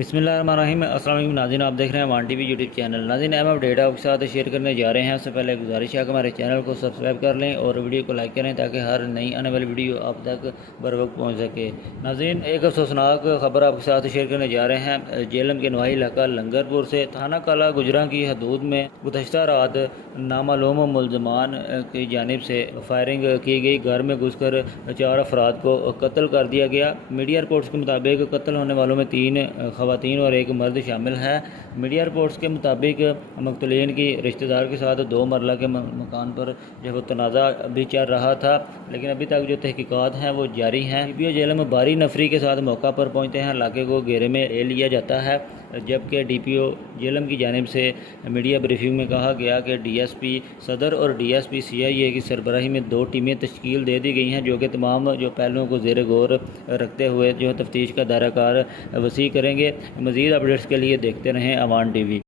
बिस्मिल्लाहिर्रहमानिर्रहीम। अस्सलाम वालेकुम नाज़रीन, आप देख रहे हैं वन टीवी यूट्यूब चैनल। नाज़रीन, अहम अपडेट आपके साथ शेयर करने जा रहे हैं। उससे पहले गुजारिश है कि हमारे चैनल को सब्सक्राइब कर लें और वीडियो को लाइक करें ताकि हर नई आने वाली वीडियो आप तक बर वक्त पहुँच सके। नाज़रीन, एक अफसोसनाक खबर आपके साथ शेयर करने जा रहे हैं। जेलम के नवाही इलाका लंगरपुर से थाना काला गुजरा की हदूद में गुज़श्ता रात नामालूम मुलजमान की जानिब से फायरिंग की गई। घर में घुसकर 4 अफराद को कत्ल कर दिया गया। मीडिया रिपोर्ट्स के मुताबिक कत्ल होने वालों में 3 ख़वातीन और 1 मर्द शामिल है। मीडिया रिपोर्ट्स के मुताबिक मक़तूलीन की रिश्तेदार के साथ 2 मरला के मकान पर जो वो तनाज़ा भी चल रहा था, लेकिन अभी तक जो तहकीकात हैं वो जारी हैं। DPO जेलम भारी नफरी के साथ मौका पर पहुँचते हैं, इलाके को घेरे में ले लिया जाता है, जबकि DPO जेलम की जानिब से मीडिया ब्रीफिंग में कहा गया कि DSP सदर और DSP CIA की सरबराही में 2 टीमें तश्कील दे दी गई हैं, जो कि तमाम जो पहलुओं को ज़ेर गौर रखते हुए जो तफ्तीश का दायरा कार वसी करेंगे। मज़ीद अपडेट्स के लिए देखते रहें अवान TV।